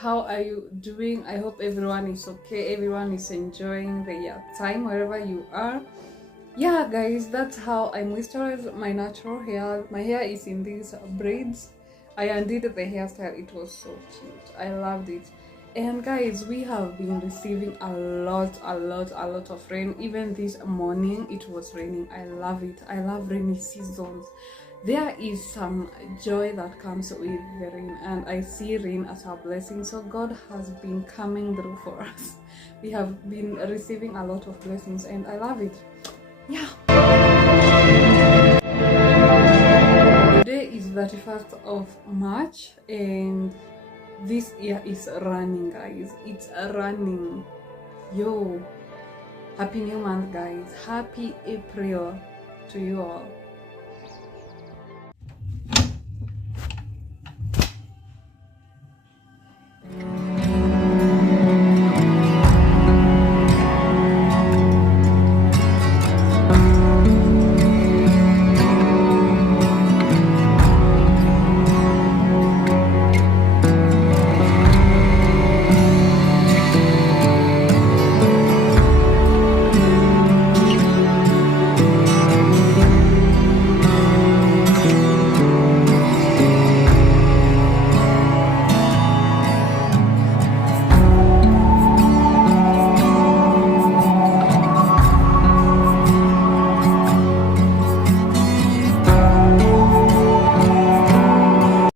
How are you doing? I hope everyone is okay, everyone is enjoying their time wherever you are. Yeah guys, that's how I moisturize my natural hair. My hair is in these braids. I undid the hairstyle, it was so cute, I loved it. And guys, we have been receiving a lot of rain. Even this morning it was raining. I love it. I love rainy seasons. There is some joy that comes with the rain, and I see rain as a blessing. So God has been coming through for us. We have been receiving a lot of blessings and I love it. Yeah. Today is 31st of March and this year is running, guys. It's running. Yo, happy new month, guys. Happy April to you all.